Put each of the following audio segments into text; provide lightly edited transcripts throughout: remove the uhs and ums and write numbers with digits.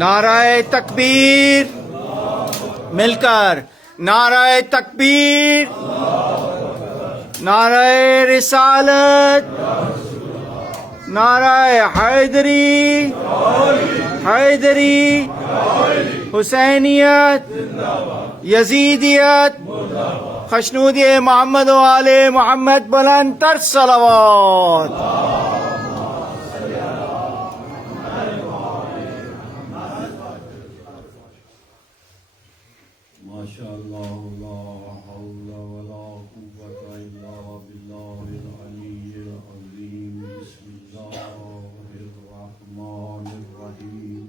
نعرہ تکبیر، مل کر نعرہ تکبیر، نعرہ رسالت، نعرہ حیدری، حیدری، حسینیت، یزیدیت، خشنودی محمد و آل محمد، بلند تر صلوات۔ ماشاء اللہ لا حول ولا قوة الا باللہ العلی العظیم۔ بسم اللہ الرحمن الرحیم۔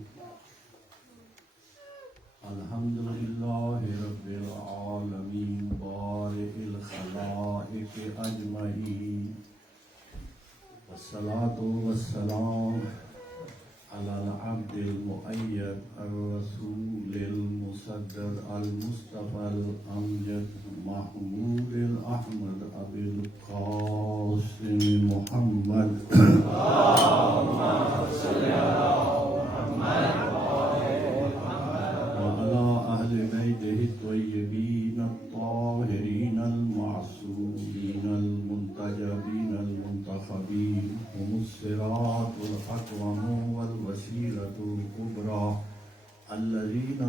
الحمد للہ رب العالمین بارئ الخلائق اجمعین، والصلاة والسلام على العبد المؤيد الرسول المسدد المصطفى الأمجد محمود الأحمد أبي القاسم محمد وعلى أهل بيته الطيبين الطاهرين المعصومين المنتجبين المنتخبين، هم الصراط الأقوم والوسيلة الكبرى الذين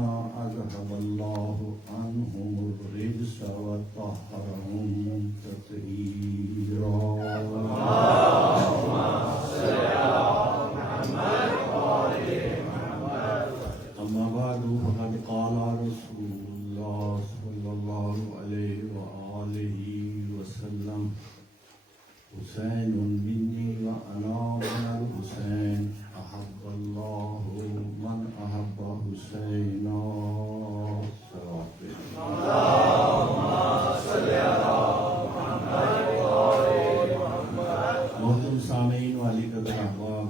أذهب الله عنهم الرجس وطهرهم تطهيرا۔ أما بعد، فقد قال رسول الله صلى الله عليه وآله وسلم: حسين مني وأنا من الحسين، أحب الله من أحب حسينا۔ محترم سامعین و علی قدر احباب،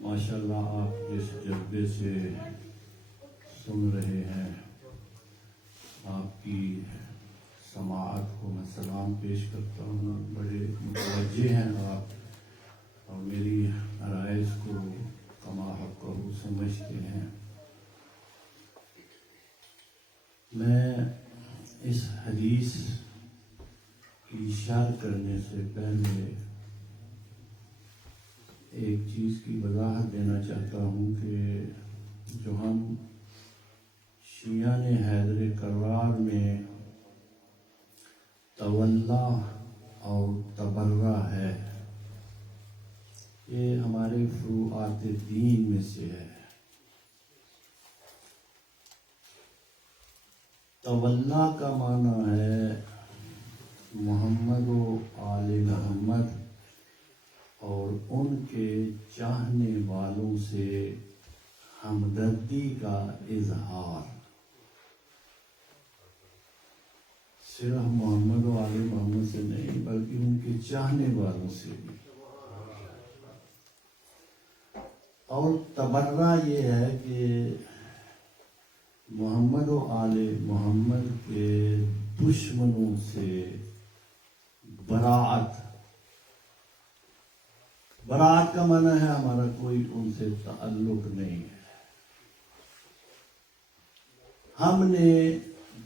ماشاءاللہ آپ جس جذبے سے سن رہے ہیں، آپ کی سماعت کو میں سلام پیش کرتا ہوں۔ بڑے متوجہ ہیں آپ اور میری عرائض کو کما حقہ سمجھتے ہیں۔ میں اس حدیث کی شرح کرنے سے پہلے ایک چیز کی وضاحت دینا چاہتا ہوں کہ جو ہم شیعہ حیدر کرار میں تولا اور تبرہ ہے، یہ ہمارے فروعات دین میں سے ہے۔ تولا کا معنی ہے محمد و آل محمد اور ان کے چاہنے والوں سے ہمدردی کا اظہار۔ صرف محمد و آل محمد سے نہیں بلکہ ان کے چاہنے والوں سے بھی۔ اور تبرہ یہ ہے کہ محمد و آل محمد کے دشمنوں سے براعت۔ براعت کا معنی ہے ہمارا کوئی ان سے تعلق نہیں ہے، ہم نے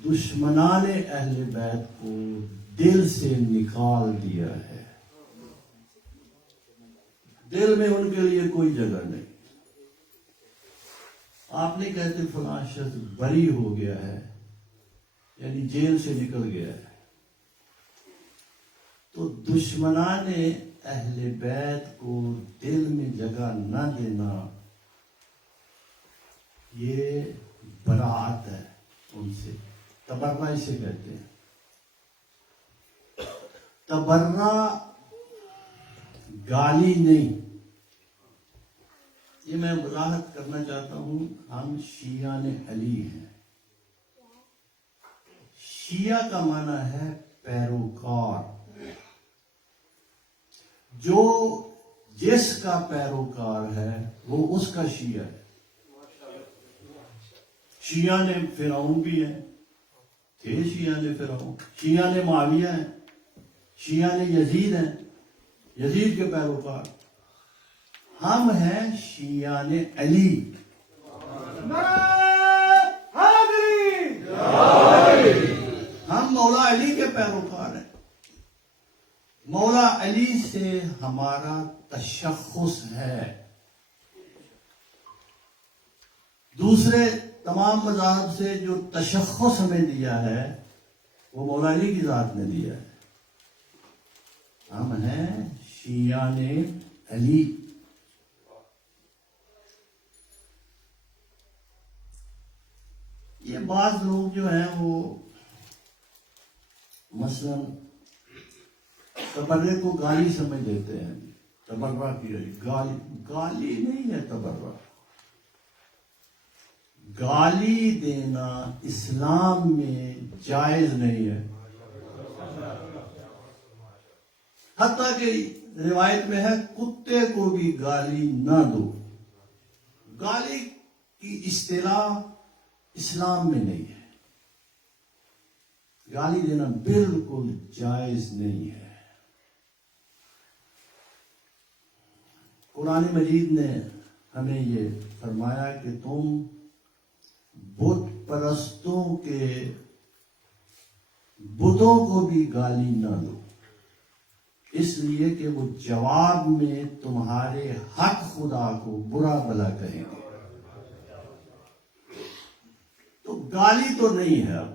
دشمنان اہل بیت کو دل سے نکال دیا ہے، دل میں ان کے لیے کوئی جگہ نہیں۔ آپ نہیں کہتے فلاں شخص بری ہو گیا ہے، یعنی جیل سے نکل گیا ہے۔ تو دشمنان اہل بیت کو دل میں جگہ نہ دینا، یہ براعت ہے ان سے۔ تبرہ اسے کہتے ہیں۔ تبرہ گالی نہیں۔ یہ میں وضاحت کرنا چاہتا ہوں، ہم شیعہ علی ہیں۔ شیعہ کا معنی ہے پیروکار، جو جس کا پیروکار ہے وہ اس کا شیعہ ہے۔ شیعہ نے فرعون بھی ہیں، تھے شیعہ نے فرعون، شیعہ نے معاویہ ہیں، شیعہ نے یزید ہیں، یزید کے پیروکار۔ ہم ہیں شیعان علی. ہم مولا علی کے پیروکار ہیں. مولا علی سے ہمارا تشخص ہے. دوسرے تمام مذاہب سے جو تشخص ہمیں دیا ہے وہ مولا علی کی ذات نے دیا ہے. ہم ہیں شیعان علی. یہ بعض لوگ جو ہیں وہ مثلا تبرے کو گالی سمجھ لیتے ہیں. تبرہ کی گالی نہیں ہے. تبرہ گالی دینا اسلام میں جائز نہیں ہے. حتیٰ کہ روایت میں ہے کتے کو بھی گالی نہ دو. گالی کی اصطلاح اسلام میں نہیں ہے. گالی دینا بالکل جائز نہیں ہے. قرآن مجید نے ہمیں یہ فرمایا کہ تم بت پرستوں کے بتوں کو بھی گالی نہ دو، اس لیے کہ وہ جواب میں تمہارے حق خدا کو برا بھلا کہیں گے. تو گالی تو نہیں ہے. اب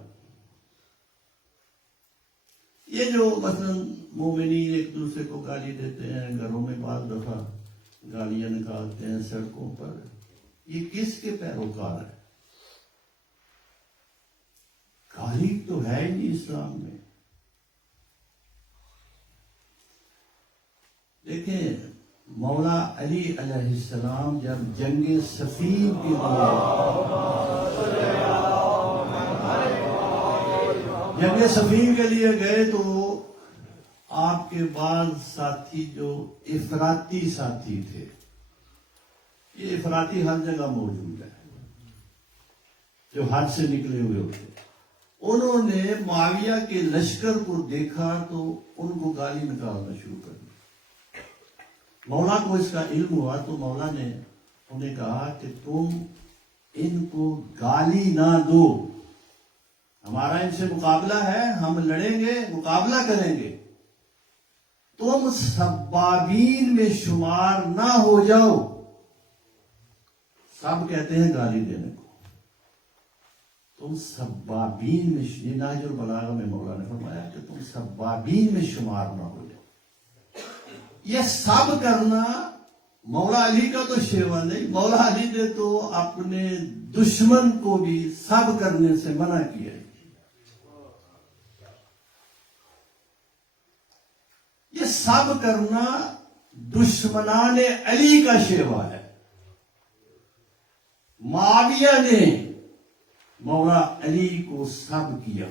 یہ جو مثلا مومنین ایک دوسرے کو گالی دیتے ہیں، گھروں میں بعض دفعہ گالیاں نکالتے ہیں سڑکوں پر، یہ کس کے پیروکار ہے؟ گالی تو ہے ہی نہیں اسلام میں. دیکھیں مولا علی علیہ السلام جب جنگ صفین کے لیے گئے تو آپ کے بعض ساتھی جو افراطی ساتھی تھے، یہ افراطی ہر جگہ موجود ہے، جو حد سے نکلے ہوئے ہوتے، انہوں نے معاویہ کے لشکر کو دیکھا تو ان کو گالی نکالنا شروع کر دی. مولا کو اس کا علم ہوا تو مولا نے انہیں کہا کہ تم ان کو گالی نہ دو. ہمارا ان سے مقابلہ ہے، ہم لڑیں گے، مقابلہ کریں گے. تم سبابین میں شمار نہ ہو جاؤ. سب کہتے ہیں گالی دینے کو. تم سبابین میں، یہ نہج البلاغہ میں مولا نے فرمایا کہ تم سبابین میں شمار نہ ہو جاؤ. یہ سب کرنا مولا علی کا تو شیوا نہیں. مولا علی نے تو اپنے دشمن کو بھی سب کرنے سے منع کیا ہے. یہ سب کرنا دشمنان علی کا شیوا ہے. معاویہ نے مولا علی کو سب کیا،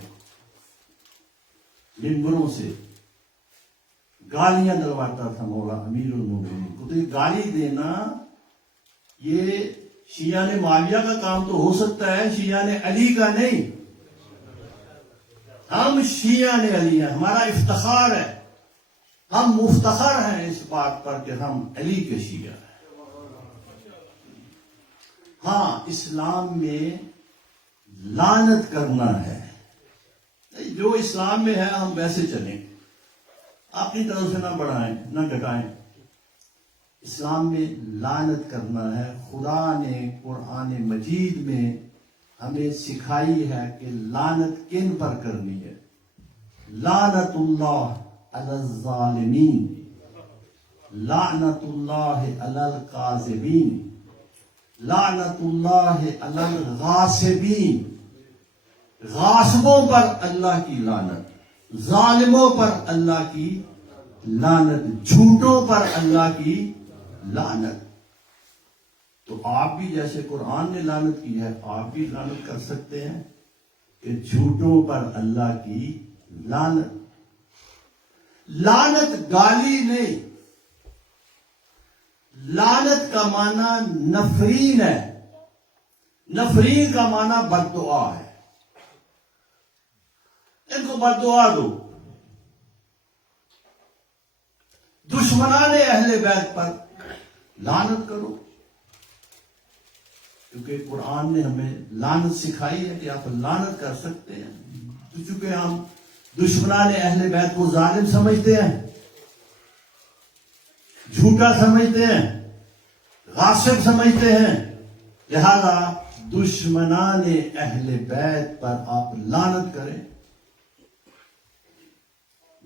منبروں سے گالیاں دلواتا تھا مولا امیر المومنین کو. تو یہ گالی دینا یہ شیعہ نے معاویہ کا کام تو ہو سکتا ہے، شیعہ نے علی کا نہیں. ہم شیعہ نے علی ہیں، ہمارا افتخار ہے، ہم مفتخر ہیں اس بات پر کہ ہم علی کے شیعہ ہیں. ہاں اسلام میں لعنت کرنا ہے، جو اسلام میں ہے ہم ویسے چلیں، اپنی طرف سے نہ بڑھائیں نہ گھٹائیں. اسلام میں لعنت کرنا ہے. خدا نے قرآن مجید میں ہمیں سکھائی ہے کہ لعنت کن پر کرنی ہے. لعنت اللہ علی الظالمین، لعنت اللہ علی القاذبین، لعنت اللہ علی الغاصبین. غاصبوں پر اللہ کی لعنت، ظالموں پر اللہ کی لعنت، جھوٹوں پر اللہ کی لعنت. تو آپ بھی جیسے قرآن نے لعنت کی ہے، آپ بھی لعنت کر سکتے ہیں کہ جھوٹوں پر اللہ کی لعنت. لعنت گالی نہیں. لعنت کا معنی نفرین ہے. نفرین کا معنی بددعا ہے. ان کو بددعا دو. دشمنان اہل بیت پر لعنت کرو، کیونکہ قرآن نے ہمیں لعنت سکھائی ہے کہ آپ لعنت کر سکتے ہیں. تو چونکہ ہم دشمنان اہل بیت کو ظالم سمجھتے ہیں، جھوٹا سمجھتے ہیں، غاصب سمجھتے ہیں، لہذا دشمنان اہل بیت پر آپ لعنت کریں.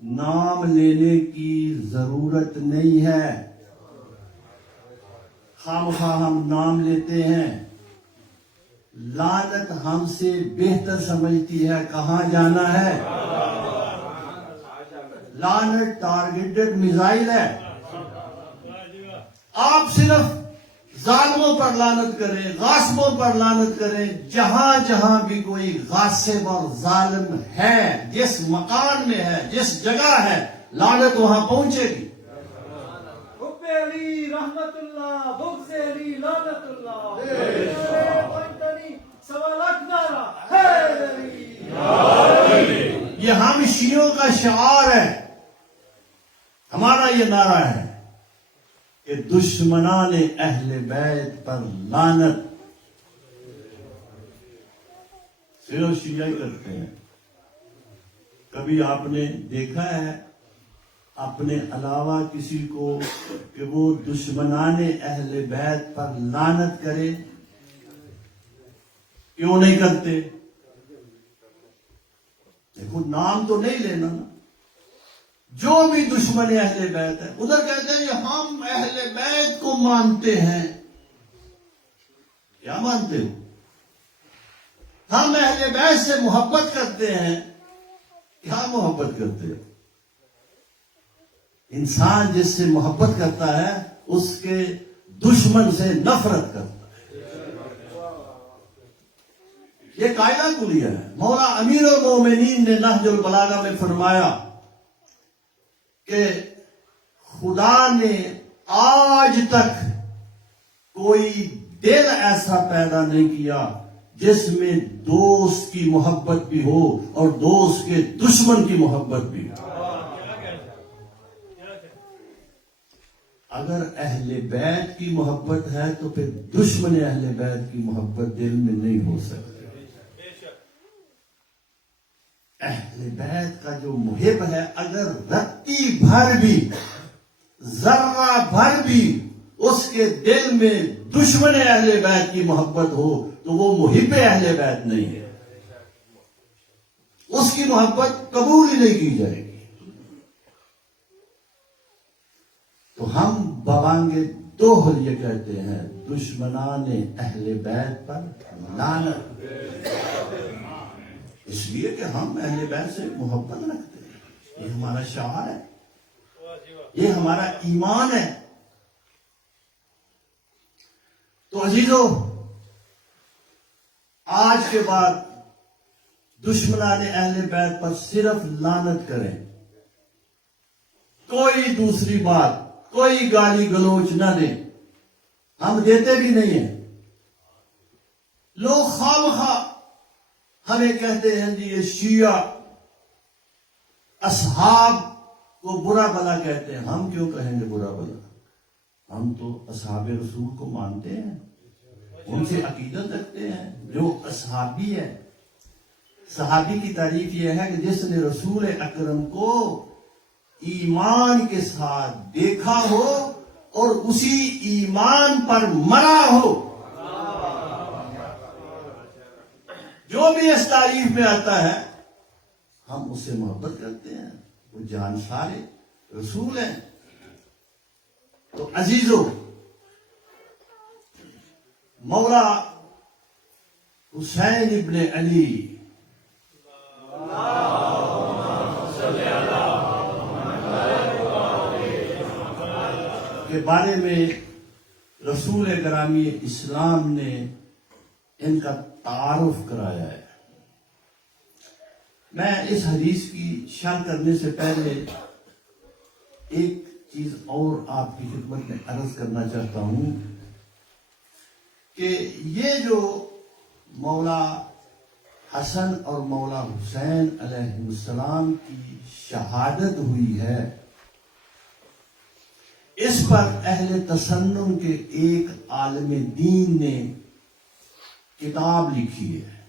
نام لینے کی ضرورت نہیں ہے. خواہ ہم نام لیتے ہیں. لعنت ہم سے بہتر سمجھتی ہے کہاں جانا ہے. لعنت ٹارگیٹڈ میزائل ہے. آپ صرف ظالموں پر لعنت کریں، غاصبوں پر لعنت کریں. جہاں جہاں بھی کوئی غاصب اور ظالم ہے، جس مکان میں ہے، جس جگہ ہے، لعنت وہاں پہنچے گی. حب علی رحمت اللہ، بغض علی لعنت اللہ. سوالات نارا حیدر علی. یہ ہم شیعوں کا شعار ہے. ہمارا یہ نعرہ ہے کہ دشمنان اہل بیت پر لعنت. صرف شیعہ ہی کرتے ہیں. کبھی آپ نے دیکھا ہے اپنے علاوہ کسی کو کہ وہ دشمنان اہل بیت پر لعنت کرے؟ کیوں نہیں کرتے؟ دیکھو، نام تو نہیں لینا نا. جو بھی دشمن اہل بیت ہے ادھر کہتے ہیں کہ ہم اہل بیت کو مانتے ہیں. کیا مانتے ہو؟ ہم اہل بیت سے محبت کرتے ہیں. کیا محبت کرتے ہو؟ انسان جس سے محبت کرتا ہے اس کے دشمن سے نفرت کرتا ہے. یہ قاعدہ کلیہ ہے. مولا امیر المومنین نے نہج البلاغہ میں فرمایا کہ خدا نے آج تک کوئی دل ایسا پیدا نہیں کیا جس میں دوست کی محبت بھی ہو اور دوست کے دشمن کی محبت بھی ہو. اگر اہل بیت کی محبت ہے تو پھر دشمن اہل بیت کی محبت دل میں نہیں ہو سکتی. اہل بیت کا جو محب ہے، اگر رتی بھر بھی، ذرہ بھر بھی اس کے دل میں دشمن اہل بیت کی محبت ہو تو وہ محب اہل بیت نہیں ہے. اس کی محبت قبول ہی نہیں کی جائے گی. تو ہم بوانگے دوہر یہ کہتے ہیں، دشمنان اہل بیت پر لعنت. اس لیے کہ ہم اہل بیت سے محبت رکھتے ہیں. یہ ہمارا شعار ہے، یہ ہمارا ایمان ہے. تو عزیزو، آج کے بعد دشمنان اہل بیت پر صرف لعنت کریں. کوئی دوسری بات، کوئی گالی گلوچ نہ دیں. ہم دیتے بھی نہیں ہیں. لوگ خواہ ہمیں کہتے ہیں جی یہ شیعہ اصحاب کو برا بلا کہتے ہیں. ہم کیوں کہیں گے برا بلا؟ ہم تو اصحاب رسول کو مانتے ہیں، ان سے عقیدت رکھتے ہیں. جو اصحابی ہے، صحابی کی تعریف یہ ہے کہ جس نے رسول اکرم کو ایمان کے ساتھ دیکھا ہو اور اسی ایمان پر مرا ہو. جو بھی اس تعریف میں آتا ہے ہم اس سے محبت کرتے ہیں. وہ جان سارے رسول ہیں. تو عزیزو، مولا حسین ابن علی کے بارے میں رسول گرامی اسلام نے ان کا تعارف کرایا ہے. میں اس حدیث کی شرح کرنے سے پہلے ایک چیز اور آپ کی خدمت میں عرض کرنا چاہتا ہوں کہ یہ جو مولا حسن اور مولا حسین علیہ السلام کی شہادت ہوئی ہے، اس پر اہل تسنن کے ایک عالم دین نے کتاب لکھی ہے،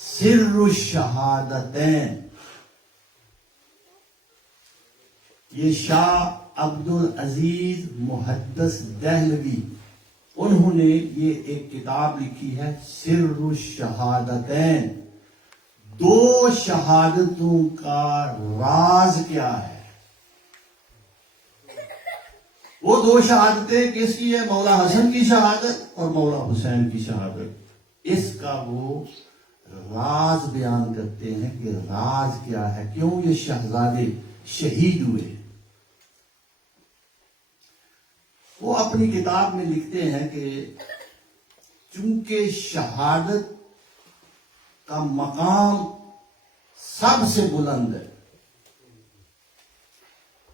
سر الشہادتین۔ یہ شاہ عبد العزیز محدث دہلوی، انہوں نے یہ ایک کتاب لکھی ہے، سر الشہادتین، دو شہادتوں کا راز کیا ہے۔ وہ دو شہادتیں کس کی ہے؟ مولا حسن کی شہادت اور مولا حسین کی شہادت۔ اس کا وہ راز بیان کرتے ہیں کہ راز کیا ہے، کیوں یہ شہزادے شہید ہوئے۔ وہ اپنی کتاب میں لکھتے ہیں کہ چونکہ شہادت کا مقام سب سے بلند ہے،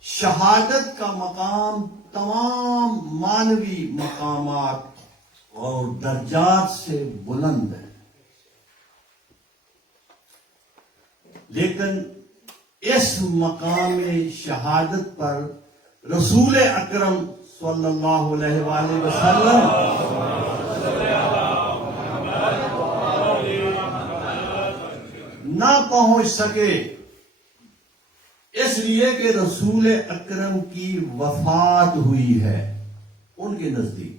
شہادت کا مقام تمام مانوی مقامات اور درجات سے بلند ہے، لیکن اس مقام شہادت پر رسول اکرم صلی اللہ علیہ وآلہ وسلم نہ پہنچ سکے، اس لیے کہ رسول اکرم کی وفات ہوئی ہے ان کے نزدیک۔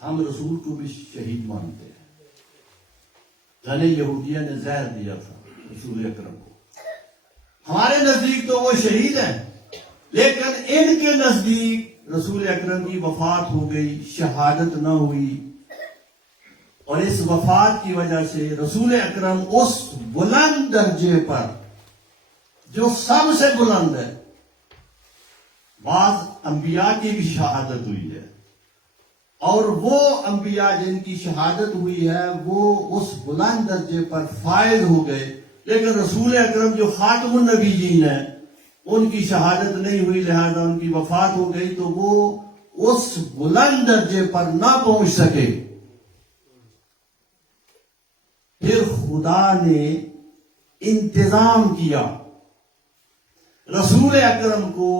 ہم رسول کو بھی شہید مانتے ہیں، یعنی یہودیہ نے زہر دیا تھا رسول اکرم کو، ہمارے نزدیک تو وہ شہید ہیں، لیکن ان کے نزدیک رسول اکرم کی وفات ہو گئی، شہادت نہ ہوئی، اور اس وفات کی وجہ سے رسول اکرم اس بلند درجے پر جو سب سے بلند ہے، بعض انبیاء کی بھی شہادت ہوئی ہے، اور وہ انبیاء جن کی شہادت ہوئی ہے وہ اس بلند درجے پر فائز ہو گئے، لیکن رسول اکرم جو خاتم النبیین ہیں ان کی شہادت نہیں ہوئی، لہذا ان کی وفات ہو گئی، تو وہ اس بلند درجے پر نہ پہنچ سکے۔ پھر خدا نے انتظام کیا، رسول اکرم کو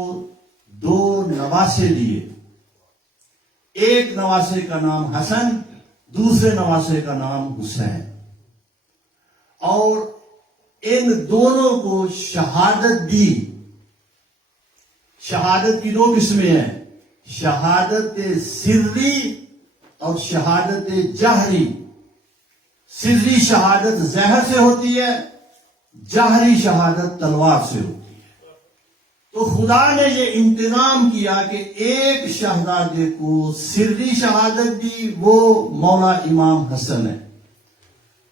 دو نواسے دیے، ایک نواسے کا نام حسن، دوسرے نواسے کا نام حسین، اور ان دونوں کو شہادت دی۔ شہادت کی دو قسمیں ہیں، شہادت سری اور شہادت جہری۔ سری شہادت زہر سے ہوتی ہے، جہری شہادت تلوار سے ہوتی ہے۔ تو خدا نے یہ انتظام کیا کہ ایک شہزادے کو سری شہادت دی، وہ مولا امام حسن ہے،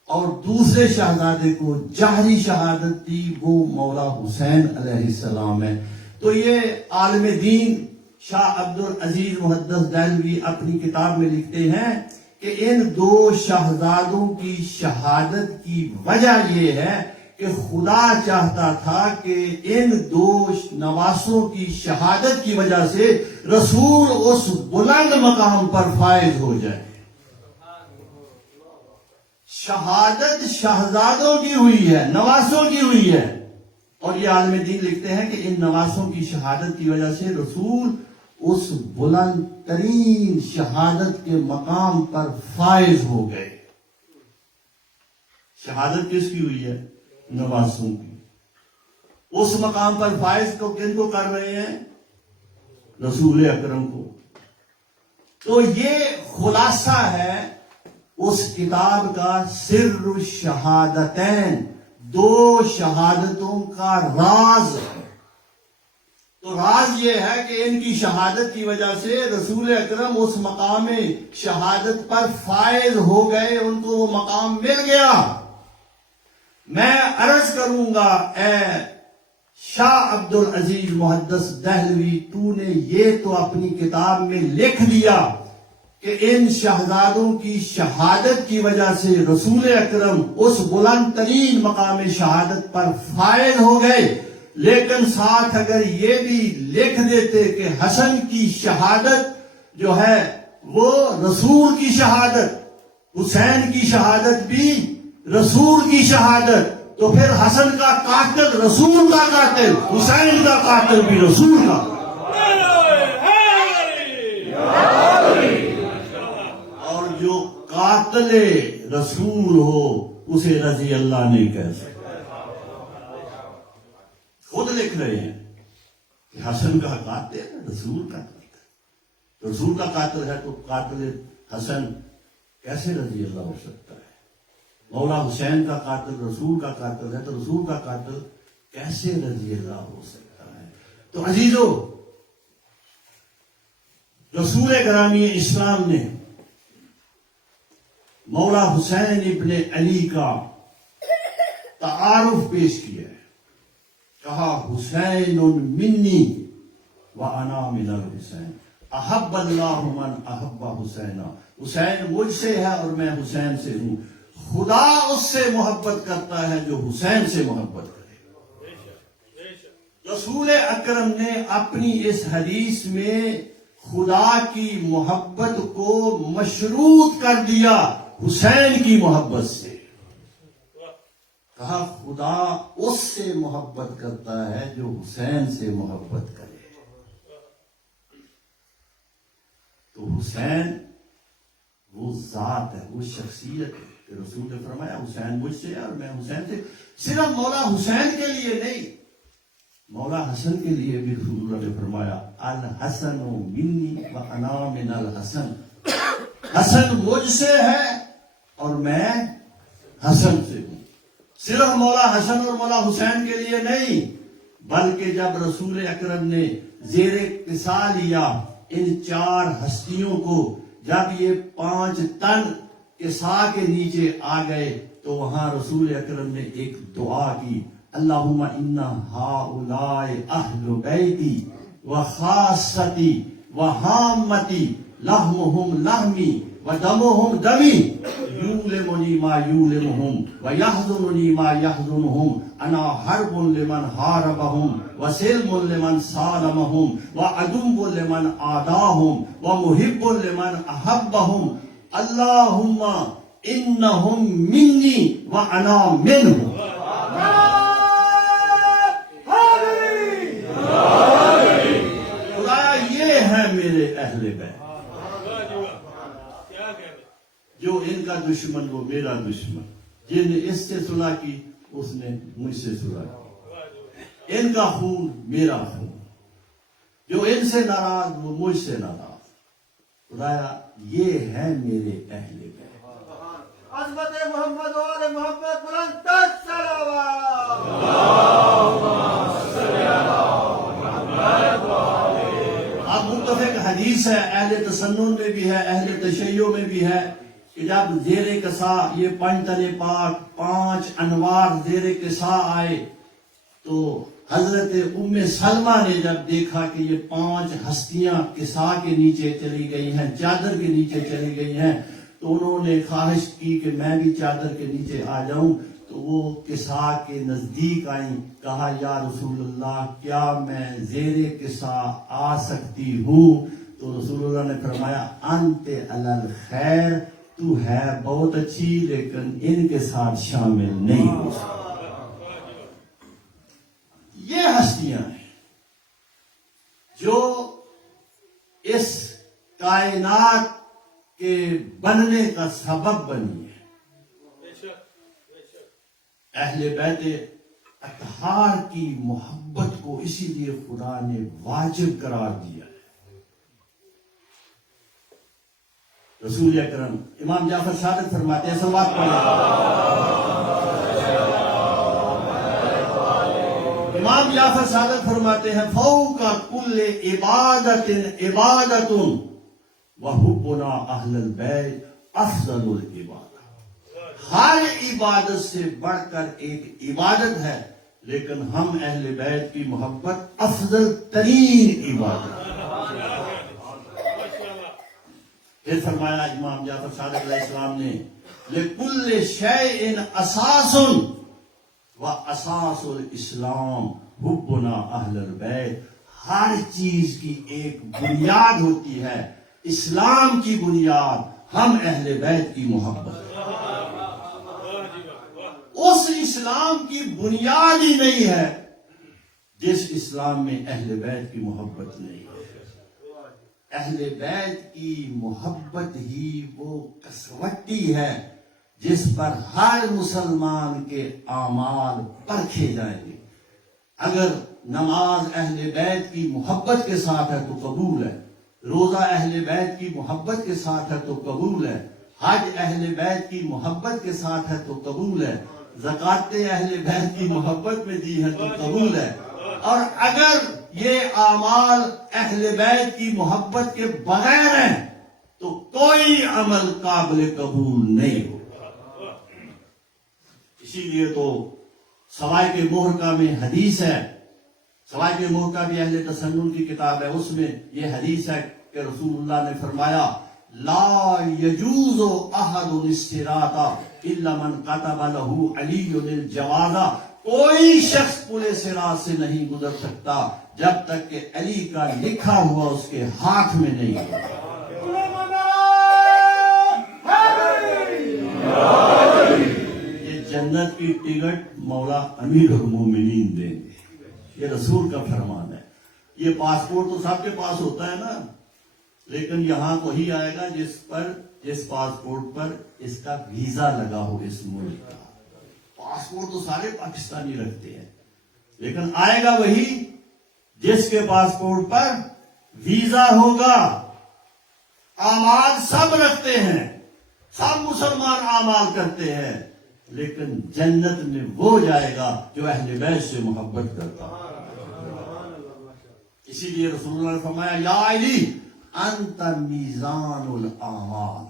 اور دوسرے شہزادے کو جہری شہادت دی، وہ مولا حسین علیہ السلام ہے۔ تو یہ عالم دین شاہ عبد العزیز محدث دہلوی اپنی کتاب میں لکھتے ہیں کہ ان دو شہزادوں کی شہادت کی وجہ یہ ہے کہ خدا چاہتا تھا کہ ان دو نواسوں کی شہادت کی وجہ سے رسول اس بلند مقام پر فائز ہو جائے۔ شہادت شہزادوں کی ہوئی ہے، نواسوں کی ہوئی ہے، اور یہ عالم دین لکھتے ہیں کہ ان نواسوں کی شہادت کی وجہ سے رسول اس بلند ترین شہادت کے مقام پر فائز ہو گئے۔ شہادت کس کی ہوئی ہے؟ نواسوں کی۔ اس مقام پر فائز کو کن کو کر رہے ہیں؟ رسول اکرم کو۔ تو یہ خلاصہ ہے اس کتاب کا، سر الشہادتین، دو شہادتوں کا راز۔ تو راز یہ ہے کہ ان کی شہادت کی وجہ سے رسول اکرم اس مقام شہادت پر فائز ہو گئے، ان کو وہ مقام مل گیا۔ میں عرض کروں گا، اے شاہ عبد العزیز محدث دہلوی، تو نے یہ تو اپنی کتاب میں لکھ دیا کہ ان شہزادوں کی شہادت کی وجہ سے رسول اکرم اس بلند ترین مقام شہادت پر فائز ہو گئے، لیکن ساتھ اگر یہ بھی لکھ دیتے کہ حسن کی شہادت جو ہے وہ رسول کی شہادت، حسین کی شہادت بھی رسول کی شہادت، تو پھر حسن کا قاتل رسول کا قاتل، حسین کا قاتل بھی رسول کا۔ اور جو قاتل رسول ہو اسے رضی اللہ نہیں کہہ سکتا۔ خود لکھ رہے ہیں کہ حسن کا قاتل رسول کا قاتل، رسول کا قاتل ہے تو قاتل حسن کیسے رضی اللہ ہو سکتا ہے؟ مولا حسین کا قاتل رسول کا قاتل ہے تو رسول کا قاتل کیسے رضی اللہ ہو سکتا ہے؟ تو عزیزو، رسول گرامی اسلام نے مولا حسین ابن علی کا تعارف پیش کیا ہے، کہا حسین منی وانا من الحسین، احب اللہ من احب حسین، حسین مجھ سے ہے اور میں حسین سے ہوں، خدا اس سے محبت کرتا ہے جو حسین سے محبت کرے۔ رسول اکرم نے اپنی اس حدیث میں خدا کی محبت کو مشروط کر دیا حسین کی محبت سے، کہا خدا اس سے محبت کرتا ہے جو حسین سے محبت کرے۔ تو حسین وہ ذات ہے، وہ شخصیت ہے کہ رسول نے فرمایا حسین مجھ سے ہے اور میں حسین سے۔ صرف مولا حسین کے لیے نہیں، مولا حسن کے لیے بھی رسول اللہ نے فرمایا الحسن منی وانا من الحسن، حسن مجھ سے ہے اور میں حسن سے ہوں۔ صرف مولا حسن اور مولا حسین کے لیے نہیں، بلکہ جب رسول اکرم نے زیر قصا لیا ان چار ہستیوں کو، جب یہ 5 تن قصا کے نیچے آ گئے تو وہاں رسول اکرم نے ایک دعا کی، اللہم انا ہؤلاء اہل بیتی وخاصتی وحامتی لحمہم لحمی ودمہم دمی یولمنی ما یولمہم ویحزننی ما یحزنہم انا حرب لمن حاربہم وسلم لمن سالمہم وعدو لمن عاداہم ومحب لمن احبہم اللہم انہم منی وانا منہم۔ خدایا یہ ہے میرے اہل بیت، جو ان کا دشمن وہ میرا دشمن، جن نے اس سے صلح کی اس نے مجھ سے صلح کی، ان کا خون میرا خون، جو ان سے ناراض وہ مجھ سے ناراض۔ خدایا یہ ہے میرے اہل بیت۔ عظمت محمد و آل محمد بلند تر صلوات۔ اب متفق حدیث ہے، اہل تسنن میں بھی ہے، اہل تشیع میں بھی ہے، کہ جب زیر قصا یہ 5 تن پاک 5 انوار زیر قصا آئے تو حضرت ام سلمہ نے جب دیکھا کہ یہ 5 ہستیاں قصا کے نیچے چلی گئی ہیں، چادر کے نیچے چلی گئی ہیں، تو انہوں نے خواہش کی کہ میں بھی چادر کے نیچے آ جاؤں، تو وہ قصا کے نزدیک آئیں، کہا یا رسول اللہ کیا میں زیر قصا آ سکتی ہوں؟ تو رسول اللہ نے فرمایا انت علی الخیر، تو ہے بہت اچھی لیکن ان کے ساتھ شامل نہیں ہو سکتی۔ یہ ہستیاں ہیں جو اس کائنات کے بننے کا سبب بنی ہے۔ اہل بیت اطہار کی محبت کو اسی لیے خدا نے واجب قرار دیا ہے۔ رسول اکرم امام جعفر صادق فرماتے ہیں، صلوات پڑھیں، امام جعفر صادق فرماتے ہیں فوق کل عبادت عبادت وحبنا اہل البیت افضل العبادت، ہر عبادت سے بڑھ کر ایک عبادت ہے لیکن ہم اہل بیت کی محبت افضل ترین عبادت ہے۔ پھر فرمایا امام جعفر صادق علیہ السلام نے لِكُلِّ شَيْءٍ أَسَاسٌ وَأَسَاسُ الْإِسْلَامِ حُبُّنَا أَهْلَ الْبَيْتِ، ہر چیز کی ایک بنیاد ہوتی ہے، اسلام کی بنیاد ہم اہل بیت کی محبت، اس اسلام کی بنیاد ہی نہیں ہے جس اسلام میں اہل بیت کی محبت نہیں ہے۔ اہل بیت کی محبت ہی وہ کسوٹی ہے جس پر ہر مسلمان کے اعمال پرکھے جائیں گے۔ اگر نماز اہل بیت کی محبت کے ساتھ ہے تو قبول ہے، روزہ اہل بیت کی محبت کے ساتھ ہے تو قبول ہے، حج اہل بیت کی محبت کے ساتھ ہے تو قبول ہے، زکوٰۃ اہل بیت کی محبت میں دی ہے تو قبول ہے۔ اور اگر یہ اعمال اہل بیت کی محبت کے بغیر ہیں تو کوئی عمل قابل قبول نہیں ہوگا۔ اسی لیے تو سوائے کے محرقہ میں حدیث ہے، سوائے کے محرقہ بھی اہل تسنن کی کتاب ہے، اس میں یہ حدیث ہے کہ رسول اللہ نے فرمایا لا يجوز احد الصراط الا من كتب له علی الجواز، کوئی شخص پل صراط سے نہیں گزر سکتا جب تک کہ علی کا لکھا ہوا اس کے ہاتھ میں نہیں ہوگا۔ یہ جنت کی ٹکٹ مولا امیر المومنین دیں گے، یہ رسول کا فرمان ہے۔ یہ پاسپورٹ تو سب کے پاس ہوتا ہے نا، لیکن یہاں وہی آئے گا جس پاسپورٹ پر اس کا ویزا لگا ہو اس ملک کا۔ پاسپورٹ تو سارے پاکستانی رکھتے ہیں، لیکن آئے گا وہی جس کے پاسپورٹ پر ویزا ہوگا۔ اعمال سب رکھتے ہیں، سب مسلمان اعمال کرتے ہیں، لیکن جنت میں وہ جائے گا جو اہل بیت سے محبت کرتا ہے۔ اسی لیے رسول اللہ نے فرمایا یا علی انت میزان الاعمال،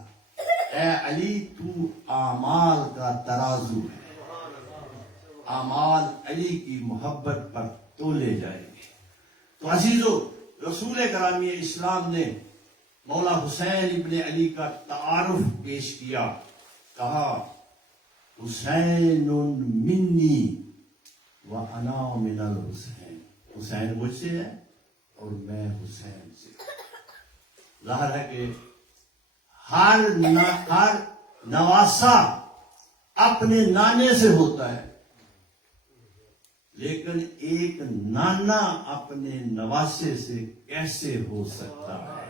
اے علی تو اعمال کا ترازو ہے، اعمال علی کی محبت پر تولے جائیں گے۔ تو عزیزو، رسول کرامی اسلام نے مولا حسین ابن علی کا تعارف پیش کیا، کہا حسین منی وانا من الحسین، حسین مجھ سے ہے اور میں حسین سے۔ ظاہر ہے کہ ہر نواسا اپنے نانے سے ہوتا ہے، لیکن ایک نانا اپنے نواسے سے کیسے ہو سکتا ہے؟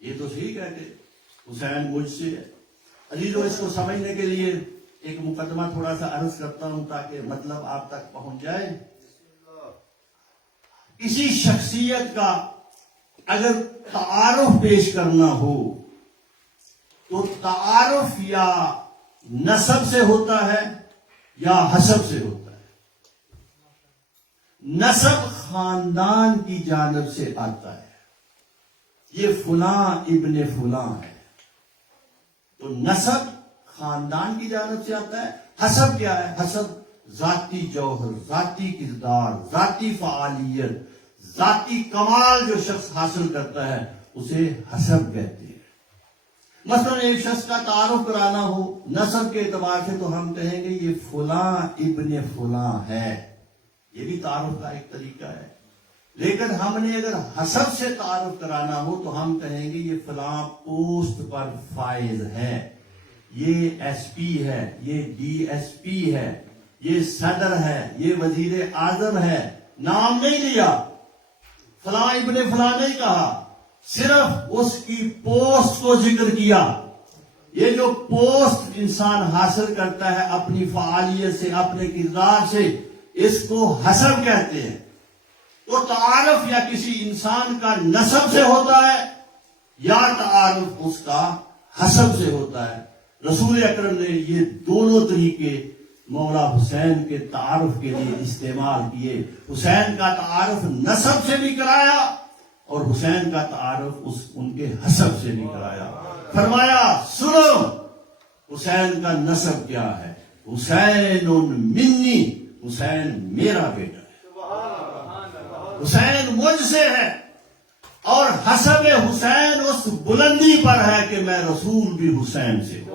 یہ تو ٹھیک ہے کہ حسین مجھ سے ہے۔ عزیزو، اس کو سمجھنے کے لیے ایک مقدمہ تھوڑا سا عرض کرتا ہوں تاکہ مطلب آپ تک پہنچ جائے۔ کسی شخصیت کا اگر تعارف پیش کرنا ہو تو تعارف یا نسب سے ہوتا ہے یا حسب سے ہوتا ہے۔ نسب خاندان کی جانب سے آتا ہے، یہ فلاں ابن فلاں ہے، تو نسب خاندان کی جانب سے آتا ہے۔ حسب کیا ہے؟ حسب ذاتی جوہر، ذاتی کردار، ذاتی فعالیت، ذاتی کمال جو شخص حاصل کرتا ہے اسے حسب کہتے ہیں۔ مثلا ایک شخص کا تعارف کرانا ہو نسب کے اعتبار سے تو ہم کہیں گے یہ فلاں ابن فلاں ہے، یہ بھی تعارف کا ایک طریقہ ہے۔ لیکن ہم نے اگر حسب سے تعارف کرانا ہو تو ہم کہیں گے یہ فلاں پوسٹ پر فائز ہے، یہ ایس پی ہے، یہ ڈی ایس پی ہے، یہ صدر ہے، یہ وزیر اعظم ہے۔ نام نہیں لیا، فلاں ابن فلاں نہیں کہا، صرف اس کی پوسٹ کو ذکر کیا۔ یہ جو پوسٹ انسان حاصل کرتا ہے اپنی فعالیت سے، اپنے کردار سے، اس کو حسب کہتے ہیں۔ تو تعارف یا کسی انسان کا نسب سے ہوتا ہے یا تعارف اس کا حسب سے ہوتا ہے۔ رسول اکرم نے یہ دونوں طریقے مولا حسین کے تعارف کے لیے استعمال کیے۔ حسین کا تعارف نسب سے بھی کرایا اور حسین کا تعارف ان کے حسب سے بھی کرایا۔ فرمایا سنو حسین کا نسب کیا ہے، حسین منی، حسین میرا بیٹا ہے، حسین مجھ سے ہے، اور حسب حسین اس بلندی پر ہے کہ میں رسول بھی حسین سے ہوں۔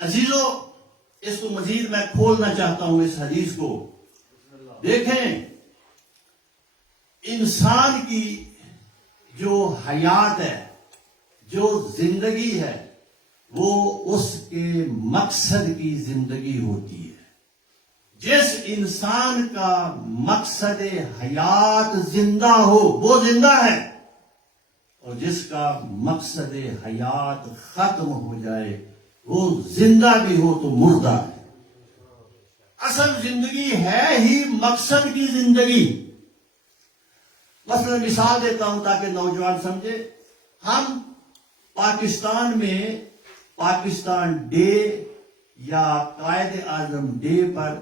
عزیزو، اس کو مزید میں کھولنا چاہتا ہوں اس حدیث کو۔ دیکھیں، انسان کی جو حیات ہے، جو زندگی ہے وہ اس کے مقصد کی زندگی ہوتی ہے. جس انسان کا مقصد حیات زندہ ہو وہ زندہ ہے، اور جس کا مقصد حیات ختم ہو جائے وہ زندہ بھی ہو تو مردہ ہے. اصل زندگی ہے ہی مقصد کی زندگی. مثلا مثال دیتا ہوں تاکہ نوجوان سمجھے. ہم پاکستان میں پاکستان ڈے یا قائد اعظم ڈے پر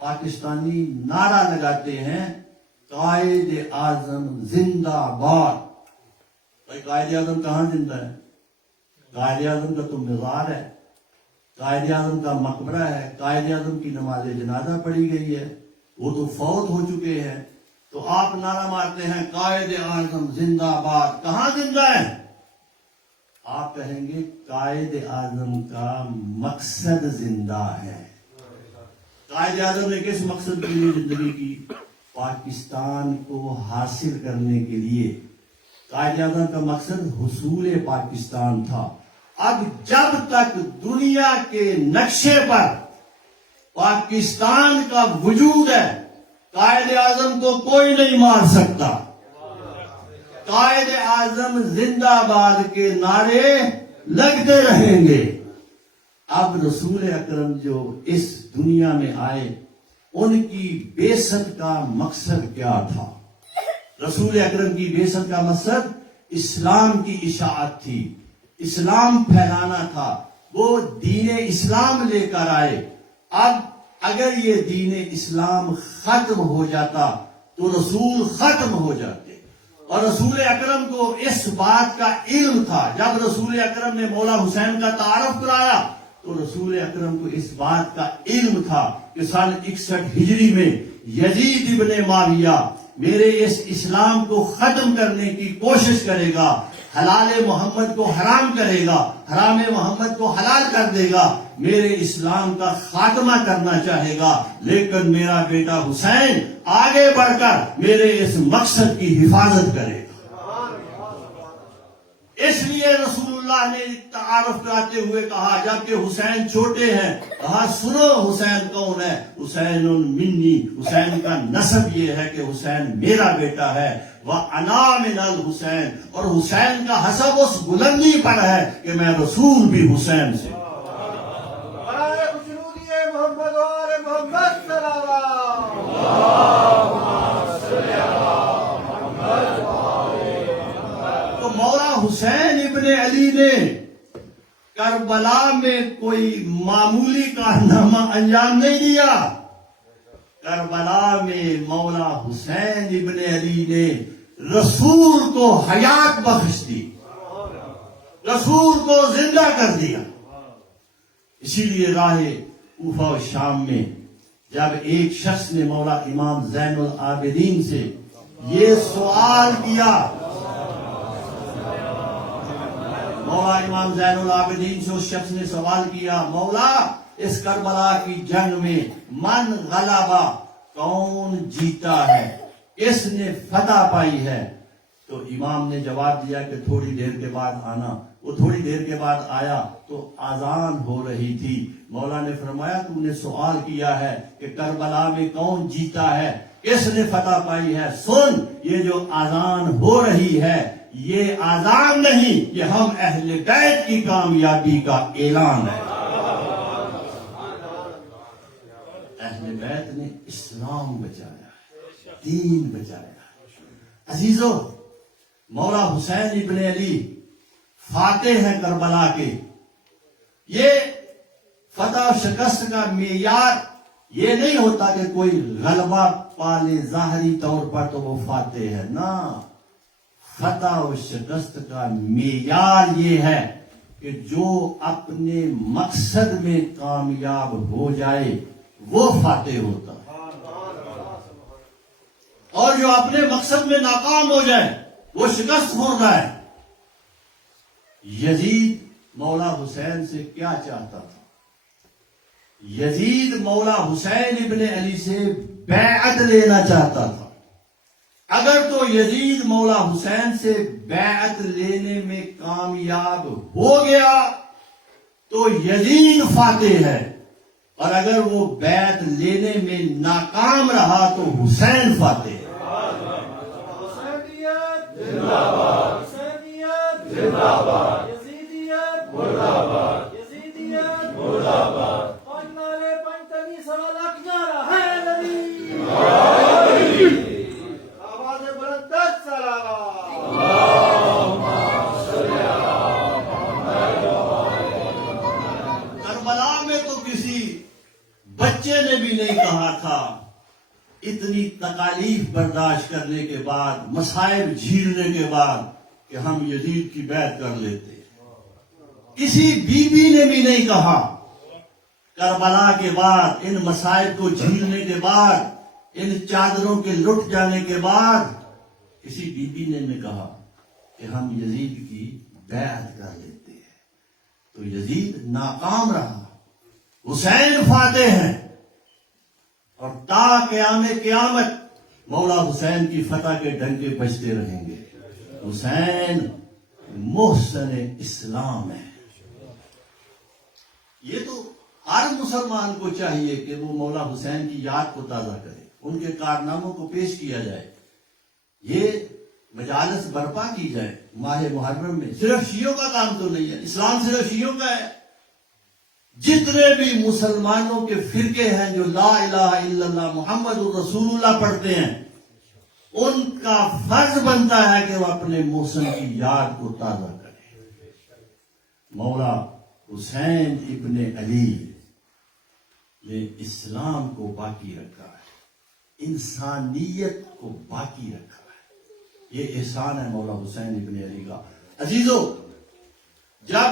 پاکستانی نعرہ لگاتے ہیں، قائد اعظم زندہ باد. بھائی قائد اعظم کہاں زندہ ہے؟ قائد اعظم کا تو مزار ہے، قائد اعظم کا مقبرہ ہے، قائد اعظم کی نماز جنازہ پڑھی گئی ہے، وہ تو فوت ہو چکے ہیں. تو آپ نعرہ مارتے ہیں قائد اعظم زندہ باد. کہاں زندہ ہے؟ آپ کہیں گے قائد اعظم کا مقصد زندہ ہے. قائد اعظم نے کس مقصد کے لیے زندگی کی؟ پاکستان کو حاصل کرنے کے لیے. قائد اعظم کا مقصد حصول پاکستان تھا. اب جب تک دنیا کے نقشے پر پاکستان کا وجود ہے قائد اعظم کو کوئی نہیں مار سکتا. قائد اعظم زندہ باد کے نعرے لگتے رہیں گے. اب رسول اکرم جو اس دنیا میں آئے ان کی بعثت کا مقصد کیا تھا؟ رسول اکرم کی بعثت کا مقصد اسلام کی اشاعت تھی، اسلام پھیلانا تھا. وہ دین اسلام لے کر آئے. اب اگر یہ دین اسلام ختم ہو جاتا تو رسول ختم ہو جاتے. اور رسول اکرم کو اس بات کا علم تھا. جب رسول اکرم نے مولا حسین کا تعارف کرایا تو رسول اکرم کو اس بات کا علم تھا کہ سن 61 ہجری میں یزید ابن معاویہ میرے اس اسلام کو ختم کرنے کی کوشش کرے گا، حلال محمد کو حرام کرے گا، حرام محمد کو حلال کر دے گا، میرے اسلام کا خاتمہ کرنا چاہے گا. لیکن میرا بیٹا حسین آگے بڑھ کر میرے اس مقصد کی حفاظت کرے گا. اس لیے رسول اللہ نے تعارف کراتے ہوئے کہا جبکہ حسین چھوٹے ہیں، کہا سنو حسین کون ہے؟ حسین منی، حسین کا نسب یہ ہے کہ حسین میرا بیٹا ہے. وَأَنَا مِنَ الْحُسَيْنِ، اور حسین کا حسب اس بلندی پر ہے کہ میں رسول بھی حسین سے. برائے خوشنودی محمد و آل محمد صلوات. تو مولا حسین ابن علی نے کربلا میں کوئی معمولی کارنامہ انجام نہیں دیا. کربلا میں مولا حسین ابن علی نے رسول کو حیات بخش دی، رسول کو زندہ کر دیا. اسی لیے راہ کوفہ و شام میں جب ایک شخص نے مولا امام زین العابدین سے یہ سوال کیا، مولا امام زین العابدین سے اس شخص نے سوال کیا مولا اس کربلا کی جنگ میں من غلبہ، کون جیتا ہے، کس نے فتح پائی ہے؟ تو امام نے جواب دیا کہ تھوڑی دیر کے بعد آنا. وہ تھوڑی دیر کے بعد آیا تو اذان ہو رہی تھی. مولا نے فرمایا تو نے سوال کیا ہے کہ کربلا میں کون جیتا ہے، کس نے فتح پائی ہے، سن یہ جو اذان ہو رہی ہے یہ اذان نہیں، یہ ہم اہل بیت کی کامیابی کا اعلان ہے. اہل بیت نے اسلام بچایا، دین بچایا. عزیزو، مولا حسین ابن علی فاتح ہیں کربلا کے. یہ فتح و شکست کا معیار یہ نہیں ہوتا کہ کوئی غلبہ پالے ظاہری طور پر تو وہ فاتح ہے، نا. فتح و شکست کا معیار یہ ہے کہ جو اپنے مقصد میں کامیاب ہو جائے وہ فاتح ہوتا ہے، اور جو اپنے مقصد میں ناکام ہو جائے وہ شکست ہوتا ہے. یزید مولا حسین سے کیا چاہتا تھا؟ یزید مولا حسین ابن علی سے بیعت لینا چاہتا تھا. اگر تو یزید مولا حسین سے بیعت لینے میں کامیاب ہو گیا تو یزید فاتح ہے، اور اگر وہ بیعت لینے میں ناکام رہا تو حسین فاتح ہے۔ حسینیت زندہ باد، حسینیت زندہ باد، یزیدیت مردہ باد، یزیدیت مردہ باد۔ پانچ نعرے، پانچ تنی، سوا لاکھ نعرہ ہے نبی، آواز بلند تر صلوات۔ کربلا میں تو کسی بچے نے بھی نہیں کہا تھا اتنی تکالیف برداشت کرنے کے بعد، مصائب جھیلنے کے بعد، کہ ہم یزید کی بیعت کر لیتے۔ کسی بی بی نے بھی نہیں کہا کربلا کے بعد، ان مصائب کو جھیلنے کے بعد، ان چادروں کے لٹ جانے کے بعد، کسی بی بی نے نہیں کہا کہ ہم یزید کی بیعت کر لیتے ہیں۔ تو یزید ناکام رہا، حسین فاتح ہیں، اور تا قیام قیامت مولا حسین کی فتح کے ڈنکے بجتے رہیں گے۔ حسین محسن اسلام ہے۔ یہ تو ہر مسلمان کو چاہیے کہ وہ مولا حسین کی یاد کو تازہ کرے، ان کے کارناموں کو پیش کیا جائے، یہ مجالس برپا کی جائے ماہ محرم میں۔ صرف شیعوں کا کام تو نہیں ہے، اسلام صرف شیعوں کا ہے۔ جتنے بھی مسلمانوں کے فرقے ہیں جو لا الہ الا اللہ محمد رسول اللہ پڑھتے ہیں، ان کا فرض بنتا ہے کہ وہ اپنے محسن کی یاد کو تازہ کریں۔ مولا حسین ابن علی نے اسلام کو باقی رکھا ہے، انسانیت کو باقی رکھا ہے، یہ احسان ہے مولا حسین ابن علی کا۔ عزیزو، جب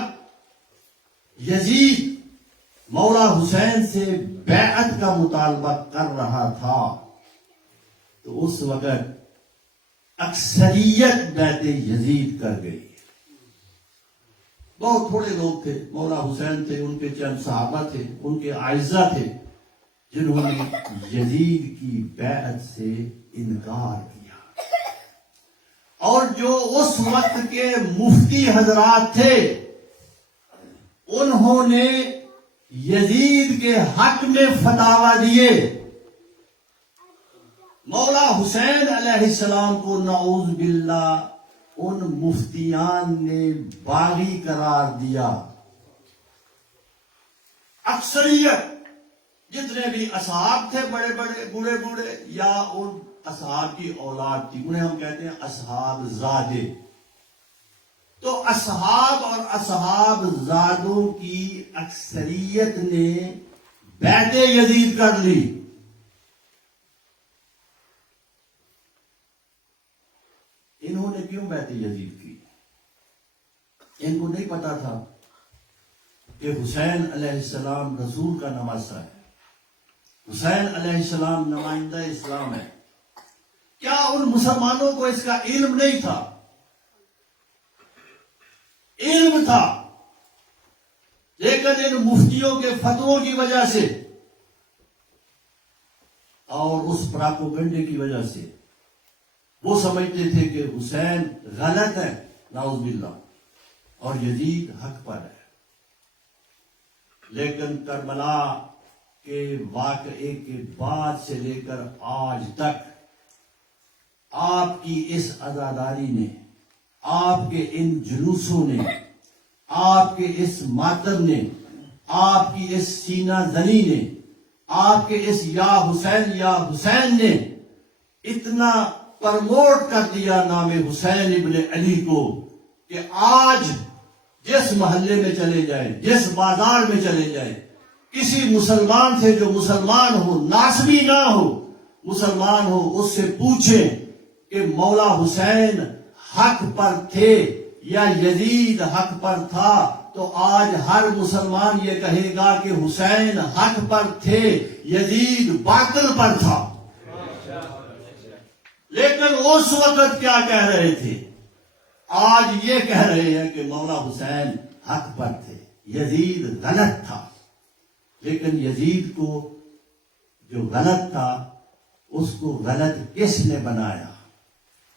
یزید مولا حسین سے بیعت کا مطالبہ کر رہا تھا تو اس وقت اکثریت بیعت یزید کر گئی۔ بہت تھوڑے لوگ تھے، مولا حسین تھے، ان کے چند صحابہ تھے، ان کے اعزہ تھے، جنہوں نے یزید کی بیعت سے انکار کیا۔ اور جو اس وقت کے مفتی حضرات تھے، انہوں نے یزید کے حق میں فتاوی دیے۔ مولا حسین علیہ السلام کو نعوذ باللہ ان مفتیان نے باغی قرار دیا۔ اکثریت جتنے بھی اصحاب تھے، بڑے بڑے بوڑھے بوڑھے، یا ان اصحاب کی اولاد تھی، انہیں ہم کہتے ہیں اصحاب زادے۔ تو اصحاب اور اصحاب زادوں کی اکثریت نے بیعت یزید کر لی۔ انہوں نے کیوں بیعت یزید کی؟ ان کو نہیں پتا تھا کہ حسین علیہ السلام رسول کا نواسہ ہے، حسین علیہ السلام نمائندہ اسلام ہے۔ کیا ان مسلمانوں کو اس کا علم نہیں تھا؟ علم تھا، لیکن ان مفتیوں کے فتووں کی وجہ سے اور اس پراپوگنڈے کی وجہ سے وہ سمجھتے تھے کہ حسین غلط ہے، نعوذ باللہ، اور یزید حق پر ہے۔ لیکن کربلا کے واقعے کے بعد سے لے کر آج تک آپ کی اس عزاداری نے، آپ کے ان جلوسوں نے، آپ کے اس ماتم نے، آپ کی اس سینہ زنی نے، آپ کے اس یا حسین نے اتنا پرموٹ کر دیا نام حسین ابن علی کو کہ آج جس محلے میں چلے جائیں، جس بازار میں چلے جائیں، کسی مسلمان سے جو مسلمان ہو، ناسبی نہ ہو، مسلمان ہو، اس سے پوچھیں کہ مولا حسین حق پر تھے یا یزید حق پر تھا، تو آج ہر مسلمان یہ کہے گا کہ حسین حق پر تھے، یزید باطل پر تھا۔ لیکن اس وقت کیا کہہ رہے تھے؟ آج یہ کہہ رہے ہیں کہ مولا حسین حق پر تھے، یزید غلط تھا۔ لیکن یزید کو جو غلط تھا، اس کو غلط کس نے بنایا؟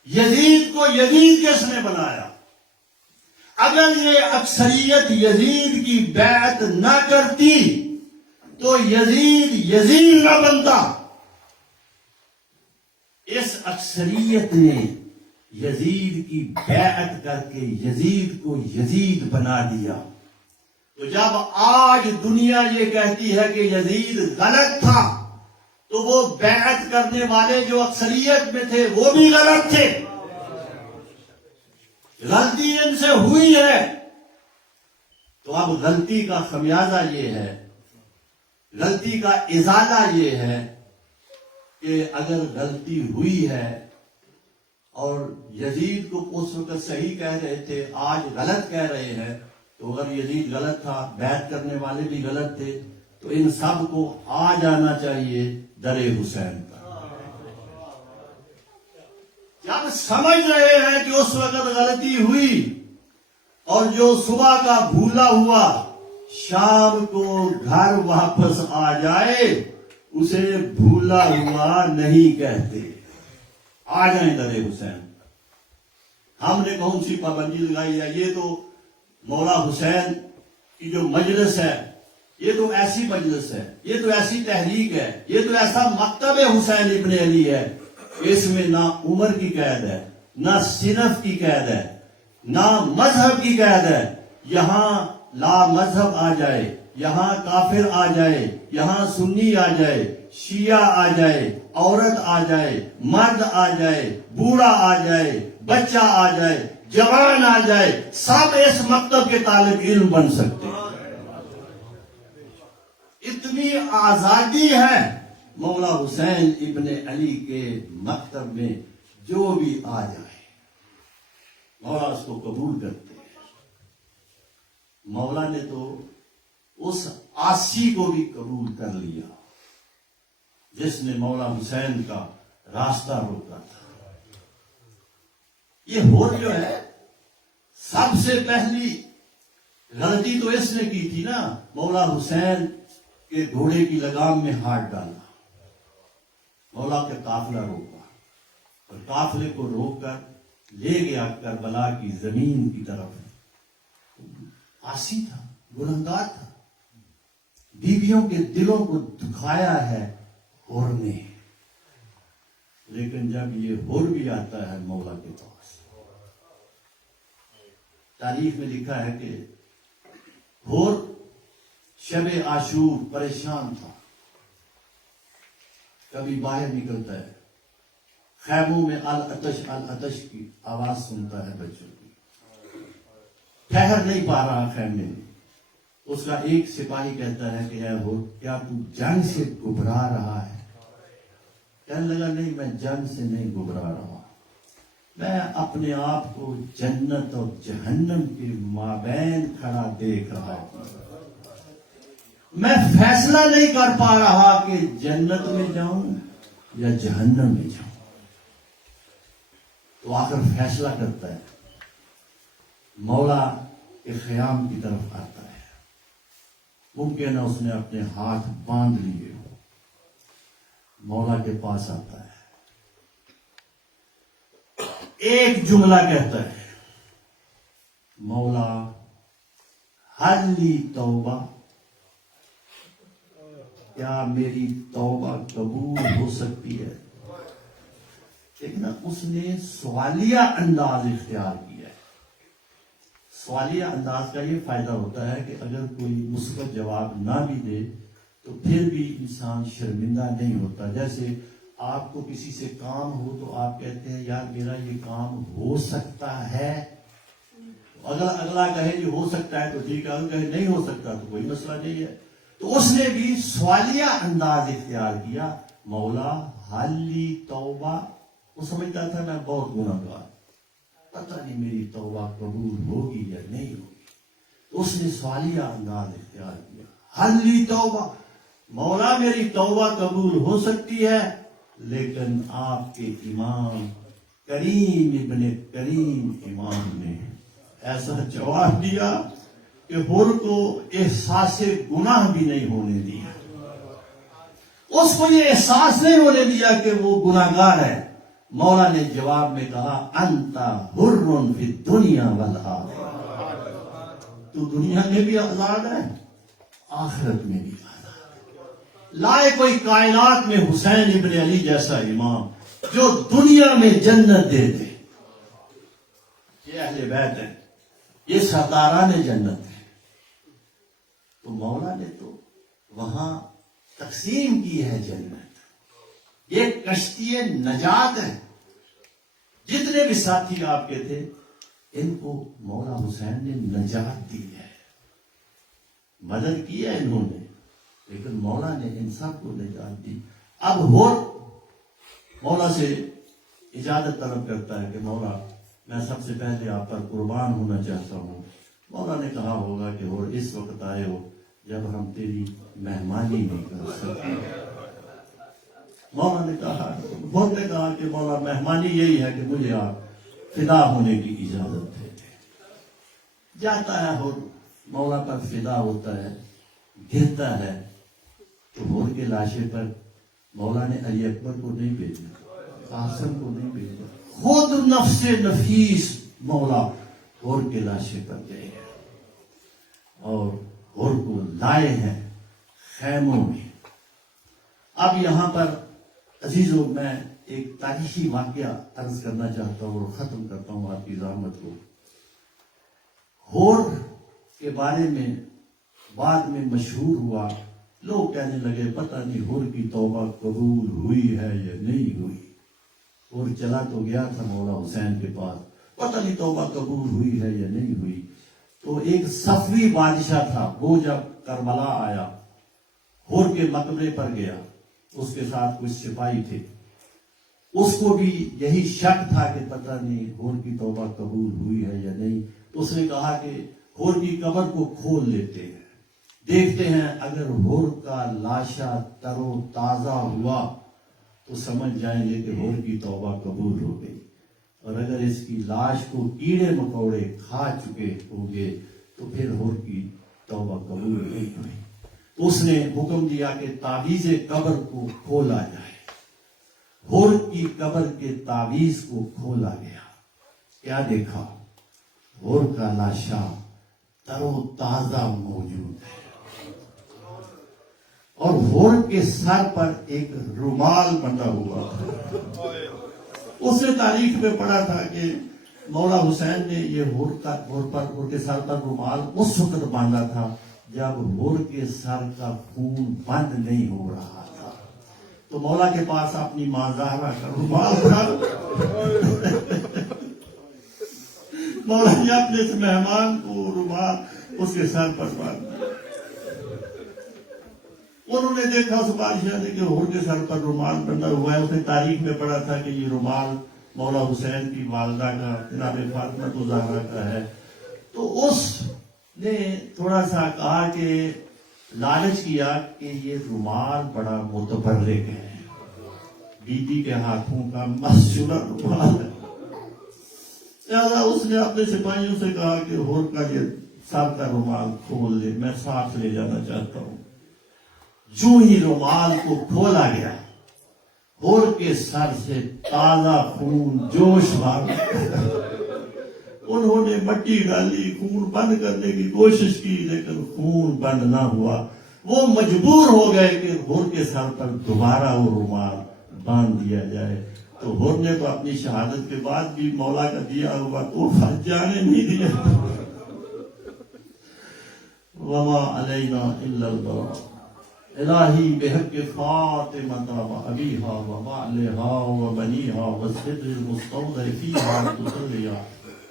یزید کو یزید کس نے بنایا؟ اگر یہ اکثریت یزید کی بیعت نہ کرتی تو یزید یزید نہ بنتا. اس اکثریت نے یزید کی بیعت کر کے یزید کو یزید بنا دیا. تو جب آج دنیا یہ کہتی ہے کہ یزید غلط تھا تو وہ بیعت کرنے والے جو اکثریت میں تھے وہ بھی غلط تھے. غلطی ان سے ہوئی ہے تو اب غلطی کا خمیازہ یہ ہے، غلطی کا ازالہ یہ ہے کہ اگر غلطی ہوئی ہے اور یزید کو اس وقت صحیح کہہ رہے تھے آج غلط کہہ رہے ہیں، تو اگر یزید غلط تھا بیعت کرنے والے بھی غلط تھے تو ان سب کو آ جانا چاہیے در حسین پر. جب سمجھ رہے ہیں کہ اس وقت غلطی ہوئی اور جو صبح کا بھولا ہوا شام کو گھر واپس آ جائے اسے بھولا ہوا نہیں کہتے. آ جائیں در حسین. ہم نے کون سی پابندی لگائی ہے؟ یہ تو مولا حسین کی جو مجلس ہے یہ تو ایسی مجلس ہے، یہ تو ایسی تحریک ہے، یہ تو ایسا مکتب حسین ابن علی ہے. اس میں نہ عمر کی قید ہے، نہ صنف کی قید ہے، نہ مذہب کی قید ہے. یہاں لا مذہب آ جائے، یہاں کافر آ جائے، یہاں سنی آ جائے، شیعہ آ جائے، عورت آ جائے، مرد آ جائے، بوڑھا آ جائے، بچہ آ جائے، جوان آ جائے، سب اس مکتب کے طالب علم بن سکتے ہیں. اتنی آزادی ہے مولا حسین ابن علی کے مکتب میں. جو بھی آ جائے مولا اس کو قبول کرتے ہیں. مولا نے تو اس آسی کو بھی قبول کر لیا جس نے مولا حسین کا راستہ روکا تھا. یہ ہور جو ہے سب سے پہلی غلطی تو اس نے کی تھی نا، مولا حسین کے گھوڑے کی لگام میں ہاتھ ڈالا، مولا کے قافلہ روکا اور قافلے کو روک کر لے گیا کربلا کی زمین کی طرف. آسی تھا، گنہگار تھا، بیویوں کے دلوں کو دکھایا ہے ہور نے. لیکن جب یہ ہور بھی آتا ہے مولا کے پاس، تاریخ میں لکھا ہے کہ ہور شب عاشور پریشان تھا. کبھی باہر نکلتا ہے، خیموں میں العطش کی آواز سنتا ہے بچوں کی، ٹھہر نہیں پا رہا خیمے میں. اس کا ایک سپاہی کہتا ہے کہ اے ہور کیا تو جنگ سے گھبرا رہا ہے؟ کہنے لگا نہیں، میں جنگ سے نہیں گھبرا رہا، میں اپنے آپ کو جنت اور جہنم کے مابین کھڑا دیکھ رہا ہوں. میں فیصلہ نہیں کر پا رہا کہ جنت میں جاؤں یا جہنم میں جاؤں. تو آخر فیصلہ کرتا ہے، مولا کے خیام کی طرف آتا ہے. ممکن ہے اس نے اپنے ہاتھ باندھ لیے ہو. مولا کے پاس آتا ہے، ایک جملہ کہتا ہے، مولا حل لی توبہ، کیا میری توبہ قبول ہو سکتی ہے؟ لیکن اس نے سوالیہ انداز اختیار کیا ہے. سوالیہ انداز کا یہ فائدہ ہوتا ہے کہ اگر کوئی مثبت جواب نہ بھی دے تو پھر بھی انسان شرمندہ نہیں ہوتا. جیسے آپ کو کسی سے کام ہو تو آپ کہتے ہیں یار میرا یہ کام ہو سکتا ہے. اگلا کہے یہ ہو سکتا ہے تو ٹھیک ہے، اگر کہے نہیں ہو سکتا تو کوئی مسئلہ نہیں ہے. تو اس نے بھی سوالیہ انداز اختیار کیا، مولا حل لی توبہ. وہ سمجھتا تھا میں بہت گنہگار، پتہ نہیں میری توبہ قبول ہوگی یا نہیں ہوگی. تو اس نے سوالیہ انداز اختیار کیا، حل لی توبہ، مولا میری توبہ قبول ہو سکتی ہے لیکن آپ کے امام کریم ابن کریم امام نے ایسا جواب دیا کہ ہور کو احساس گناہ بھی نہیں ہونے دیا. اس کو یہ احساس نہیں ہونے دیا کہ وہ گناہگار ہے. مولا نے جواب میں کہا انتا حرٌ فی الدنیا والآخرہ، تو دنیا میں بھی آزاد ہے آخرت میں بھی آزاد ہے۔ لائے کوئی کائنات میں حسین ابن علی جیسا امام جو دنیا میں جنت دے دے۔ یہ اہل بیت ہے، یہ سرداران جنت ہے۔ تو مولا نے تو وہاں تقسیم کی ہے جنت، یہ کشتی نجات ہے۔ جتنے بھی ساتھی آپ کے تھے ان کو مولا حسین نے نجات دی ہے، مدد کی ہے انہوں نے، لیکن مولا نے ان سب کو نجات دی۔ اب مولا سے اجازت طلب کرتا ہے کہ مولا میں سب سے پہلے آپ پر قربان ہونا چاہتا ہوں۔ مولا نے کہا ہوگا کہ اور اس وقت آئے ہو جب ہم تیری مہمانی نہیں کر سکتے۔ مولا نے کہا کہ مولا مہمانی یہی ہے کہ مجھے آپ فدا ہونے کی اجازت دے دیں۔ جاتا ہے اور مولا پر فدا ہوتا ہے، گرتا ہے تو ہور کے لاشے پر مولا نے علی اکبر کو نہیں بھیجا، قاسم کو نہیں بھیجا، خود نفس نفیس مولا ہور کے لاشے پر گئے ہیں اور ہور کو لائے ہیں خیموں میں۔ اب یہاں پر عزیزوں میں ایک تاریخی واقعہ عرض کرنا چاہتا ہوں اور ختم کرتا ہوں آپ کی زحمت کو۔ ہور کے بارے میں بعد میں مشہور ہوا، لوگ کہنے لگے پتہ نہیں ہور کی توبہ قبول ہوئی ہے یا نہیں ہوئی۔ ہور چلا تو گیا تھا مولا حسین کے پاس، پتہ نہیں توبہ قبول ہوئی ہے یا نہیں ہوئی۔ تو ایک صفوی بادشاہ تھا، وہ جب کربلا آیا ہور کے مقبرے پر گیا، اس کے ساتھ کچھ سپاہی تھے، اس کو بھی یہی شک تھا کہ پتہ نہیں ہور کی توبہ قبول ہوئی ہے یا نہیں۔ تو اس نے کہا کہ ہور کی قبر کو کھول لیتے ہیں، دیکھتے ہیں اگر ہور کا لاشا تر و تازہ ہوا تو سمجھ جائیں گے کہ ہور کی توبہ قبول ہو گئی، اور اگر اس کی لاش کو کیڑے مکوڑے کھا چکے ہوں گے تو پھر ہور کی توبہ قبول نہیں ہوئی۔ تو اس نے حکم دیا کہ تعویذ قبر کو کھولا جائے۔ ہور کی قبر کے تعویذ کو کھولا گیا، کیا دیکھا؟ ہور کا لاشا تر و تازہ موجود ہے، اور ہور کے سر پر ایک رومال بندھا ہوا تھا۔ اس نے تاریخ میں پڑھا تھا کہ مولا حسین نے یہ ہور کے سر پر رومال اس وقت باندھا تھا جب ہور کے سر کا خون بند نہیں ہو رہا تھا۔ تو مولا کے پاس اپنی ماں زہرا کا رومال تھا، مولا نے اپنے اس مہمان کو رومال اس کے سر پر باندھا۔ انہوں نے دیکھا اس بادشاہ نے کہ ہور کے سر پر رومال بندھا ہوا ہے۔ اس نے تاریخ میں پڑھا تھا کہ یہ رومال مولا حسین کی والدہ کا، جناب فاطمہ زہرا کا ہے۔ تو اس نے تھوڑا سا کہا کہ لالچ کیا کہ یہ رومال بڑا متبرک ہے، بی بی کے ہاتھوں کا مسجورہ رومال ہے۔ لہذا اس نے اپنے سپاہیوں سے کہا کہ ہور کا یہ سر کا رومال کھول لے، میں ساتھ لے جانا چاہتا ہوں۔ جو ہی رومال کو کھولا گیا، ہور کے سر سے تازہ خون جوش مار، انہوں نے مٹی ڈالی، خون بند کرنے کی کوشش کی لیکن خون بند نہ ہوا۔ وہ مجبور ہو گئے کہ ہور کے سر پر دوبارہ وہ رومال باندھ دیا جائے۔ تو ہور نے تو اپنی شہادت کے بعد بھی مولا کا دیا ہوا تحفہ جانے نہیں دیا۔ وما علینا الا البلاغ الہی بحق فاطمہ و ابیہا و بعلہا و بنیہا و صدر المستودع فیہا تصلیہ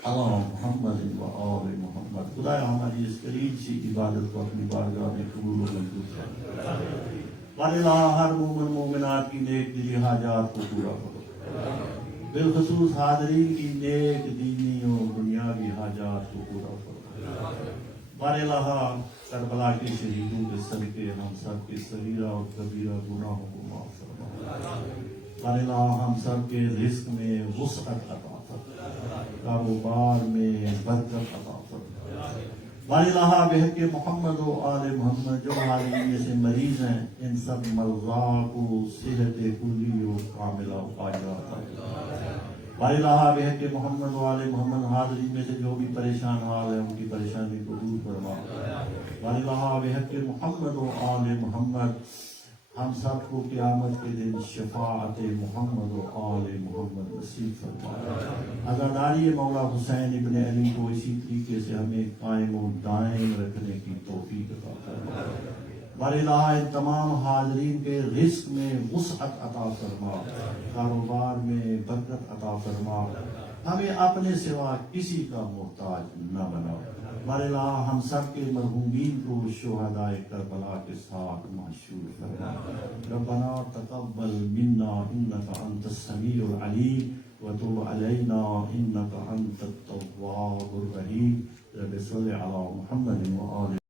علی محمد و آل محمد۔ خدایا ہماری اس قریب سی عبادت کو اپنی بارگاہ میں قبول و منظور فرما۔ واللہ ہر مومن مومنات کی نیک دلی حاجات کو پورا کرو، بالخصوص حاضرین کی نیک دینی و دنیاوی حاجات کو پورا کرو۔ واللہ کربلا کے شہیدوں کے صدقے ہم سب کے صغیرہ اور کبیرہ گناہوں کو معاف فرما۔ واللہ ہم سب کے رزق میں وسعت عطا فرما، کاروبار میں برکت عطا فرما، واللہ بحق محمد و آل محمد جو حاضرین میں سے مریض ہیں ان سب مرضا کو صحت کلی و کاملہ فاجرہ عطا فرما واللہ بحق محمد و آل محمد حاضرین میں سے جو بھی پریشان حال ہے ان کی پریشانی کو دور فرما واللہ بحق محمد و آل محمد ہم سب کو قیامت کے دن شفاعت محمد و آل محمد نصیب فرما عزاداری مولا حسین ابن علی کو اسی طریقے سے ہمیں قائم و دائم رکھنے کی توفیق عطا فرما واللہ ان تمام حاضرین کے رزق میں وسعت عطا فرما کاروبار میں برکت عطا فرما ہمیں اپنے سوا کسی کا محتاج نہ بنا واللہ ہم سب کے مرحومین کو شہداء کربلا کے ساتھ محشور فرما ربنا تقبل منا انك انت السميع العليم وتب علينا انك انت التواب الرحيم رب صل على محمد وآله